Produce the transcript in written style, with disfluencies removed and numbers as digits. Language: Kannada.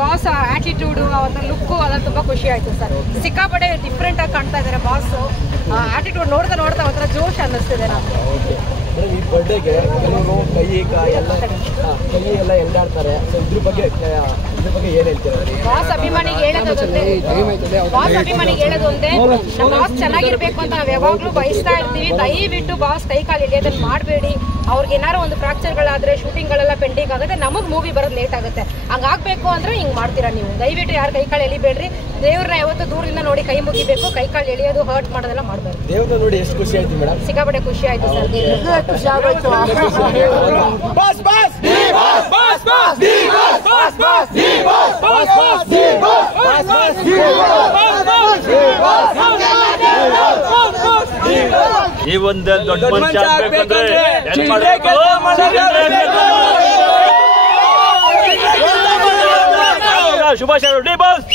ಬಾಸ್ ಆಟಿಟ್ಯೂಡು ಅವರ ಲುಕ್ಕು ಅದೆಲ್ಲ ತುಂಬಾ ಖುಷಿ ಆಯ್ತು ಸರ್. ಸಿಕ್ಕಾಪಟ್ಟೆ ಡಿಫ್ರೆಂಟ್ ಆಗಿ ಕಾಣ್ತಾ ಇದ್ದಾರೆ ಬಾಸ್. ಆಟಿಟ್ಯೂಡ್ ನೋಡ್ತಾ ನೋಡ್ತಾ ಒಂಥರ ಜೋಶ್ ಅನ್ನಿಸ್ತಿದೆ ನಮ್ಗೆ. ಈ ಬರ್ಡೇಗೆ ಕೆಲವರು ಕೈ ಎಲ್ಲ ಎಲ್ದಾಡ್ತಾರೆ. ಸೊ ಇದ್ರ ಬಗ್ಗೆ ಏನ್ ಹೇಳ್ತೀರಾ? ಬಾಸ್ ಅಭಿಮಾನಿಗೆ ಹೇಳೋದು ಒಂದೇ, ಬಾಸ್ ಚೆನ್ನಾಗಿರ್ಬೇಕು ಅಂತ ನಾವು ಯಾವಾಗ್ಲೂ ಬಯಸ್ತಾ ಇರ್ತೀವಿ. ದಯವಿಟ್ಟು ಬಾಸ್ ಕೈ ಕಾಲು ಎಳೆಯೋದನ್ನ ಮಾಡಬೇಡಿ. ಅವ್ರಿಗೆ ಏನಾರು ಒಂದು ಫ್ರಾಕ್ಚರ್ಗಳಾದ್ರೆ ಶೂಟಿಂಗ್ಗಳೆಲ್ಲ ಪೆಂಡಿಂಗ್ ಆಗುತ್ತೆ, ನಮಗೆ ಮೂವಿ ಬರೋದು ಲೇಟ್ ಆಗುತ್ತೆ. ಹಂಗಾಗಬೇಕು ಅಂದ್ರೆ ಹಿಂಗೆ ಮಾಡ್ತೀರಾ ನೀವು. ದಯವಿಟ್ಟು ಯಾರು ಕೈ ಕಾಲು ಎಳಿಬೇಡ್ರಿ. ದೇವ್ರನ್ನ ಯಾವತ್ತು ದೂರದಿಂದ ನೋಡಿ ಕೈ ಮುಗಿಬೇಕು. ಕೈ ಕಾಲು ಎಳೆಯೋದು ಹರ್ಟ್ ಮಾಡೋದೆಲ್ಲ ಮಾಡಬಾರ್ದು. ದೇವ್ರನ್ನ ನೋಡಿ ಎಷ್ಟು ಖುಷಿ ಆಯ್ತು ಮೇಡಮ್? ಸಿಕ್ಕಾಪಟ್ಟೆ ಖುಷಿ ಆಯ್ತು ಸರ್. ಖುಷಿ ಆಗೋಯ್ತು. ಈ ಒಂದು ದೊಡ್ಡ ಮನುಷ್ಯ ಆಗ್ಬೇಕಂದ್ರೆ ಶುಭಾಶಯ. D boss.